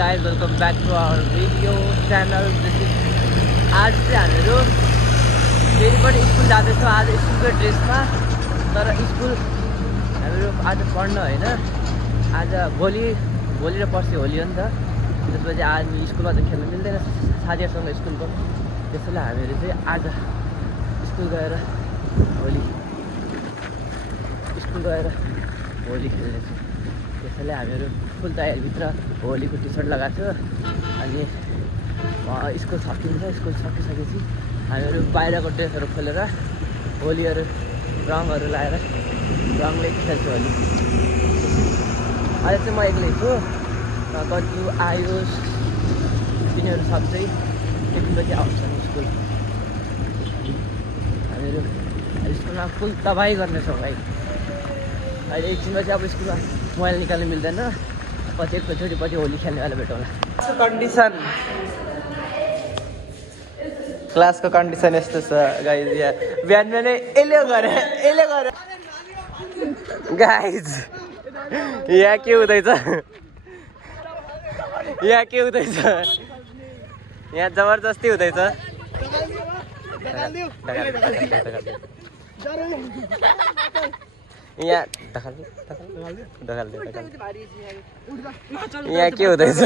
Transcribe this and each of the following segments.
guys, welcome back to our video channel. आज चाहिँ हामीहरू फेरिपट्टि स्कुल जाँदैछौँ. आज स्कुलको ड्रेसमा, तर स्कुल हामीहरू आज पढ्न होइन, आज भोलि र पर्सि होली हो नि त. त्यसपछि आज स्कुलमा चाहिँ खेल्न मिल्दैन साथीहरूसँग स्कुलको. त्यसैले हामीहरू चाहिँ आज स्कुल गएर होली खेल्नेछौँ. त्यसैले हामीहरू फुल तयारीभित्र होलीको टी सर्ट लगाएको छु. अनि स्कुल सकिन्छ. स्कुल सकिसकेपछि हामीहरू बाहिरको ड्रेसहरू खोलेर होलीहरू रङहरू लगाएर रङले खेल्छु होली. अहिले चाहिँ म एक्लै छु. गन्जु, आयुष तिनीहरू सबै 1 बजी आउँछन् स्कुल. हामीहरू स्कुलमा फुल तबाही गर्नेछौँ भाइ. अहिले एकछिनमा चाहिँ अब स्कुलमा मोबाइल निकाल्नु मिल्दैन. पछि एकचोटिपछि होली खेल्नेवाला भेटौँला. कन्डिसन क्लासको कन्डिसन यस्तो छ गाइज. यहाँ बिहान बिहानै यसले गरे गाइज. यहाँ के हुँदैछ, यहाँ जबरजस्ती हुँदैछ. यहाँ के हुँदैछ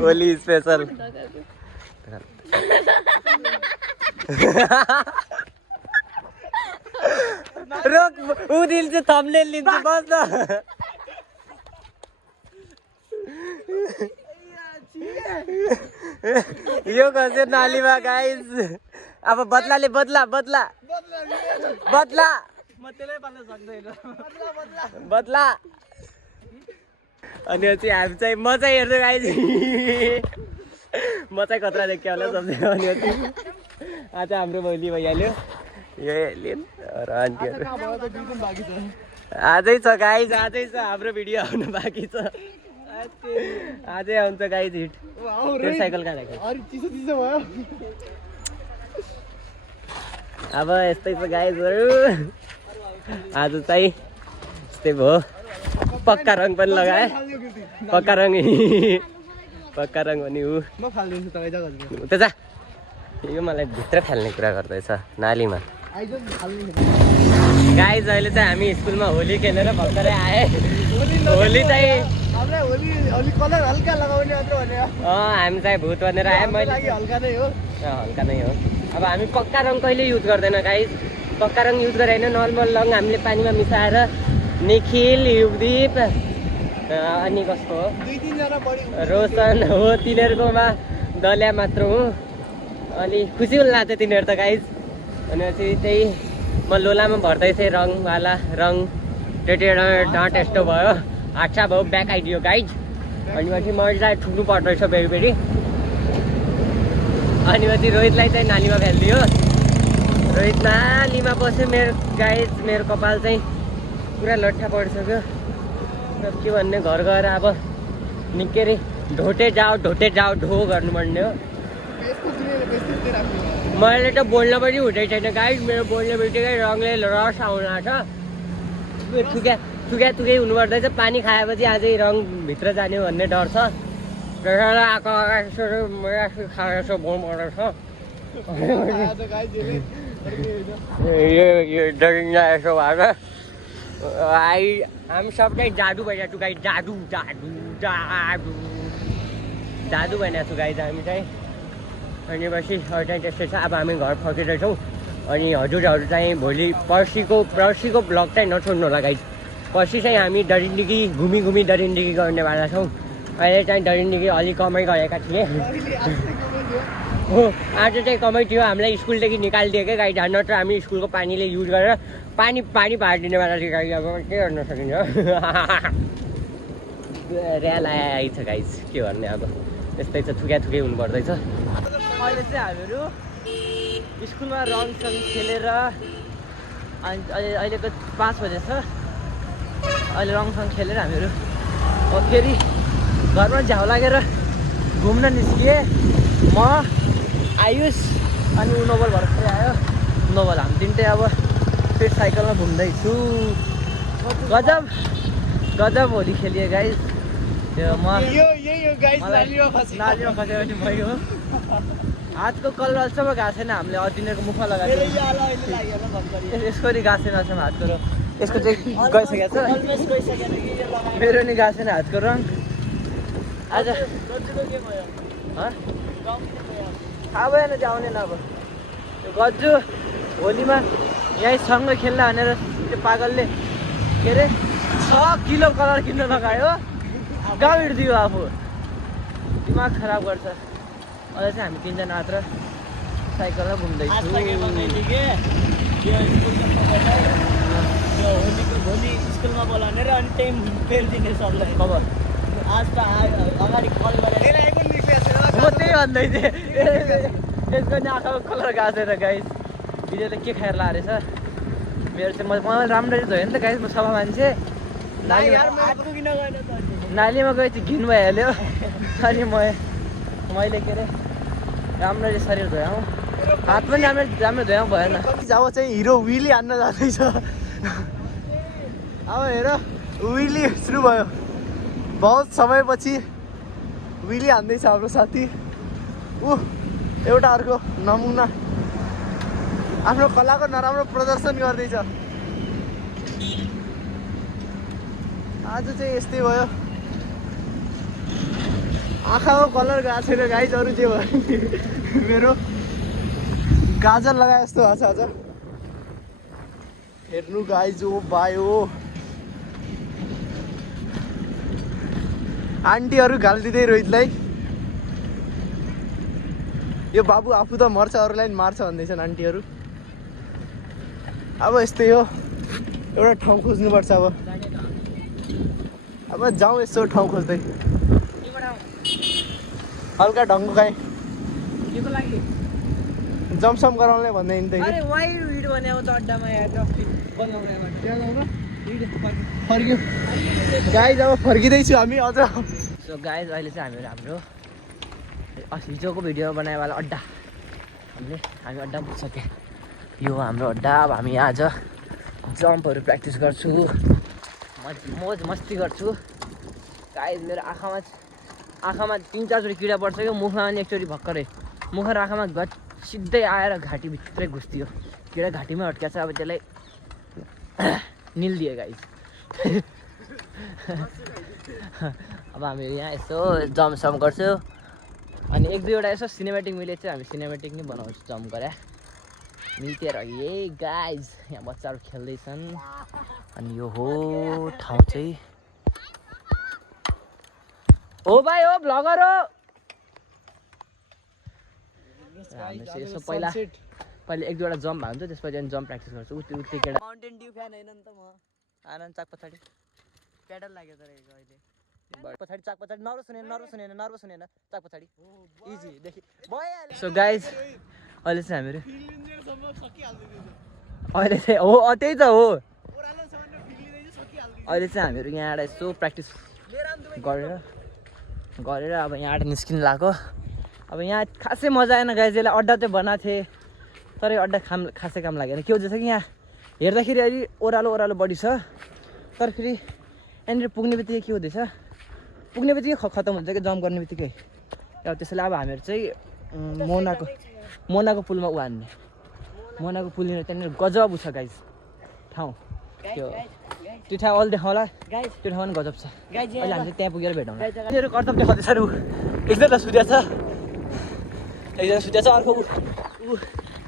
होली स्पेसल. रोक, ऊ दिन्छ थम्बनेल लिन्छ. बस न. यो खस्यो नालीमा गाइज. अब बदलाले बदला अनि चाहिँ हामी चाहिँ म चाहिँ हेर्छु गाइज. म चाहिँ खतरा देख्यो होला सबसे. अनि आज हाम्रो भोलि भइहाल्यो. यो लिन र आन्टीहरू आजै छ गाइज. आजै छ हाम्रो भिडियो आउनु बाँकी छ. आजै आउँछ गाइज हिट. त्यो साइकल कहाँ राख्यो. अब यस्तै छ गाइजहरू. आज चाहिँ यस्तै भयो. पक्का रङ पनि लगाएँ. पक्का रङ पनि ऊ त्यो जा. यो मलाई भित्र फाल्ने कुरा गर्दैछ नालीमा. गाइज अहिले चाहिँ हामी स्कुलमा होली खेलेर भर्खरै आए. होली चाहिँ हामी चाहिँ भूत भनेर आएँ. मैले हल्का नै हो. अब हामी पक्का रङ कहिले युज गर्दैन गाइज. पक्का रङ युज गरेर होइन, नर्मल रङ हामीले पानीमा मिसाएर निखिल, युगदीप अनि कसको हो रोशन हो तिनीहरूकोमा दलिया मात्र हो. अनि खुसी हुन लाग्छ तिनीहरू त गाइज. अनि त्यही म लोलामा भर्दै थिएँ रङवाला रङ. डाँट यस्तो भयो, हाट्छा भयो, ब्याक आइदियो गाइज. अनि पछि मैले चाहिँ ठुक्नु पर्दो रहेछ फेरि. अनि पछि रोहितलाई चाहिँ नालीमा फ्यालिदियो. रोहित नालीमा बस्यो. मेरो कपाल चाहिँ पुरा लट्ठा परिसक्यो. के भन्ने, घर गएर अब निकै रे ढोटे जाऊ ढो गर्नुपर्ने हो. मैले त बोल्न पनि हुँदै छैन गाइज. मेरो बोल्ने बित्तिकै रङले रस आउन आँट्छ. थुकै हुनुपर्दैछ. पानी खाएपछि अझै रङ भित्र जाने भन्ने डर छ. त्यसैले आएको खाएर बोल्नु पर्दैछ. यो डरिन्छ यसो भएर. हामी सबै जादु भइरहेको छु गाइज. जादु भइरहेको छु गाइज हामी चाहिँ. अनि पछि अरू चाहिँ त्यस्तै छ. अब हामी घर फर्किँदैछौँ. अनि हजुरहरू चाहिँ भोलि पर्सिको भ्लग चाहिँ नछोड्नु होला गाइज. पर्सि चाहिँ हामी डरिन्डिगी घुमी डरिन्डिगी गर्नेवाला छौँ. अहिले चाहिँ डरिन्डिगी अलिक कमै गरेका थिए. हो, आज चाहिँ कमै थियो. हामीलाई स्कुलदेखि निकालिदियो क्या गाइज. नत्र हामी स्कुलको पानीले युज गरेर पानी पारिदिनेवाला थियो गाइज. अब के गर्न सकिन्छ. ऱ्याल आइछ गाइज. के भन्ने, अब यस्तै छ. थुकै हुनुपर्दैछ. अहिले चाहिँ हामीहरू स्कुलमा रङसँग खेलेर अनि अहिलेको 5 बजे छ. अहिले रङसँग खेलेर हामीहरू अब फेरि घरमा झ्याउ लागेर घुम्न निस्किएँ. म, आयुष अनि नोबल भर्खरै आयो. नोबल हामी तिनटै अब फेरि साइकलमा घुम्दैछु. गजब होली खेलिए गाइज. त्यो म नालीमा खसेपछि भयो हातको कलर अहिलेसम्म गएको छैन हामीले अतिनीहरूको मुखमा लगाएको यसको नि गएको छैन अहिलेसम्म हातको रङ यसको चाहिँ गइसकेको छ मेरो नि गएको छैन हातको रङ आज थाहा भएन त्यो आउने न अब त्यो गज्जु होलीमा यहीँ सँगै खेल्न भनेर त्यो पागलले के अरे 6 किलो कलर किन्न लगायो गाउँ हिँड्दियो आफू दिमाग खराब गर्छ अहिले चाहिँ हामी 3 जना मात्र साइकलमा घुम्दैछौँ भोलि स्कुलमा बोलाउने र अनि टाइम फेरिदिने सबलाई खबर आज त अगाडि कल गरेर म त्यही भन्दै थिएँ यसको नि आँखामा कलर गएको छैन गाइस भिडियोले के खाएर लाएर रहेछ मेरो चाहिँ मलाई राम्ररी धोयो नि त गाइस म सफा मान्छे नालीमा गएँ चाहिँ घिन भइहाल्यो अनि मैले के अरे राम्ररी शरीर धोयाँ हात पनि राम्रो धोयाँ भएन जब चाहिँ हिरो विली हान्न जाँदैछ अब हेर विली सुरु भयो बहुत समयपछि विली हान्दैछ हाम्रो साथी एउटा अर्को नमुना आफ्नो कलाको नराम्रो प्रदर्शन गर्दैछ आज चाहिँ यस्तै भयो आँखाको कलर गएको छैन गाइज अरू जे भयो मेरो गाजर लगाए जस्तो भएको छ आज हेर्नु गाइज ओ बायो आन्टीहरू घालिदिँदै रोहितलाई यो बाबु आफू त मर्छ अरूलाई पनि मार्छ भन्दैछन् आन्टीहरू अब यस्तै हो एउटा ठाउँ खोज्नुपर्छ अब जाउँ यसो ठाउँ खोज्दै हल्का ढङ्गको काहीँ जमसम गराउने भन्दै नि त फर्क्यो गाइज अब फर्किँदैछु हामी अझ सो गाइज अहिले चाहिँ हाम्रो हिजोको भिडियो बनाएवाला अड्डा हामी अड्डा पुगिसक्यो यो हाम्रो अड्डा अब हामी आज जम्पहरू प्र्याक्टिस गर्छु मोज मस्ती गर्छु गाइज मेरो आँखामा 3-4 चोटि किरा पर्छ क्या मुखमा पनि एकचोटि भर्खरै मुख र आँखामा सिधै आएर घाँटीभित्रै घुस्दियो किरा घाँटीमै अड्क्या छ अब त्यसलाई निल्दियो गाइज अब हामीहरू यहाँ यसो जम्पसम गर्छु अनि 1-2वटा यसो सिनेमेटिक मिले चाहिँ हामी सिनेमेटिक नै बनाउँछु जम्प गरे मिल्थ्यो र यही गाइज यहाँ बच्चाहरू खेल्दैछन् अनि यो हो ठाउँ चाहिँ हो भाइ हो भ्लगर हो हामी चाहिँ यसो पहिला 1-2वटा जम्प हाल्छु त्यसपछि अनि जम्प प्र्याक्टिस गर्छु उति केटा माउन्टेन ड्यू फ्यान होइन नि त म आनन्द चाक पछाडि पेडल लाग्यो तर अहिले पछाडि चाक पछाडि नर्भस हुनेन चाक पछाडि इजी देखि भइहाल्यो सो गाइज अहिले चाहिँ हामीहरू अहिले चाहिँ हो त्यही त हो अहिले चाहिँ हामीहरू यहाँबाट यसो प्र्याक्टिस गरेर अब यहाँबाट निस्किनु लाग्यो अब यहाँ खासै मजा आएन गाइज यसलाई अड्डा चाहिँ बनाएको थिएँ तर यो अड्डा खासै काम लागेन के हुन्छ कि यहाँ हेर्दाखेरि अहिले ओह्रालो बढी छ तर फेरि यहाँनिर पुग्ने बित्तिकै के हुँदैछ पुग्ने बित्तिकै खतम हुन्छ कि जम्प गर्ने बित्तिकै अब त्यसैले अब हामीहरू चाहिँ मोनाको पुलमा हान्ने मोनाको पुलनिर त्यहाँनिर गजब छ गाइज ठाउँ त्यो ठाउँ अहिले देखाउँला त्यो ठाउँ पनि गजब छ अहिले हामी त्यहाँ पुगेर भेटौँ मेरो कर्तव्य देखाउँदैछ ऊ एकजना सुत्या छ अर्को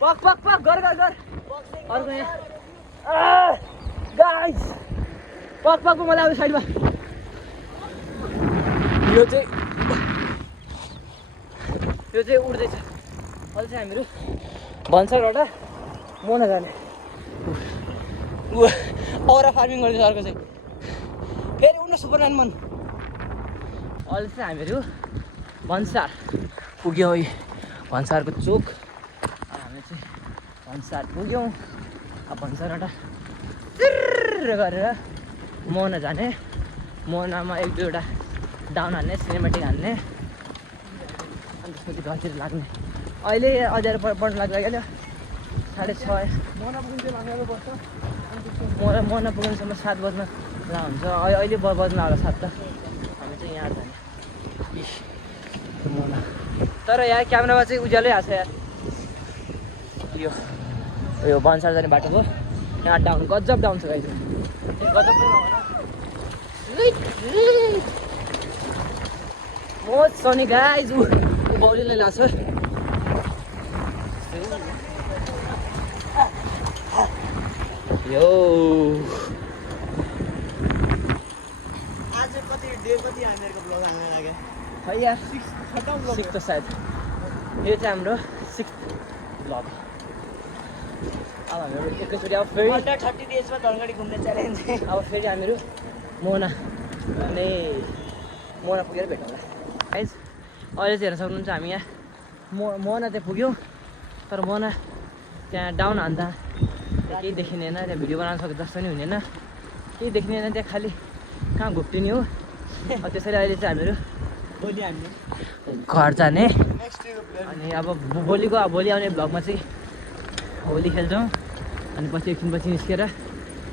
पक गर अर्को यहाँ गाइज पक मलाई अब साइडमा यो चाहिँ उड्दैछ अहिले चाहिँ हामीहरू भन्सारबाट मोना जाने औरा फार्मिङ गर्दैछ अर्को चाहिँ फेरि उड्न सुपरम्यान मन अहिले चाहिँ हामीहरू भन्सार पुग्यौँ भन्सारको चोक हामी चाहिँ भन्सार पुग्यौँ अब भन्सारबाट चिर्र गरेर मोहना जाने मोहनामा 1-2वटा डाउन हान्ने सिनेमेटिक हान्ने अनि त्यसपछि घरतिर लाग्ने अहिले अँध्यारो पर्नु लाग्छ क्या 6:30 मोहना पुग्नु पुग्नुसम्म 7 बज्न ला हुन्छ अहिले बज्न होला 7 त हामी चाहिँ यहाँ जाने तर यहाँ क्यामेरामा चाहिँ उज्यालै आएको छ यार यो यो भन्सार जाने बाटो हो यहाँ डाउन गजब डाउन छ गाइज गजब मोज छ नि गाइज ऊ बाउलीलाई लाग्छ यो आज कति डे कति हामीहरूको ब्लग हाल्न लाग्यो खै यार 6 सिक्स त सायद यो चाहिँ हाम्रो 6th ब्लग अब हामीहरू एकैचोटि अब फेरि 30 डेजमा धनगढी घुम्ने च्यालेन्ज अब फेरि हामीहरू मोहना पुगेर भेटौँला गाइज अहिले चाहिँ हेर्न सक्नुहुन्छ हामी यहाँ मोहना चाहिँ पुग्यौँ तर मोहना त्यहाँ डाउन हान्दा त्यहाँ केही देखिँदैन त्यहाँ भिडियो बनाउन सक्यो जस्तो नि हुँदैन केही देखिँदैन त्यहाँ खालि कहाँ घुप्टिने हो त्यसैले अहिले चाहिँ हामीहरू भोलि हामी घर जाने नेक्स्ट डे प्लान अनि अब भोलि आउने भ्लगमा चाहिँ होली खेल्छौँ अनि पछि एकछिनपछि निस्केर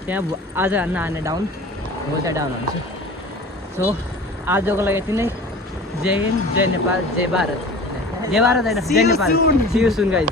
त्यहाँ आज नहाने डाउन भोलि त्यहाँ डाउन हुन्छु सो आजको लागि यति नै जय हिन्द जय नेपाल जय भारत होइन जय Nepal see you soon guys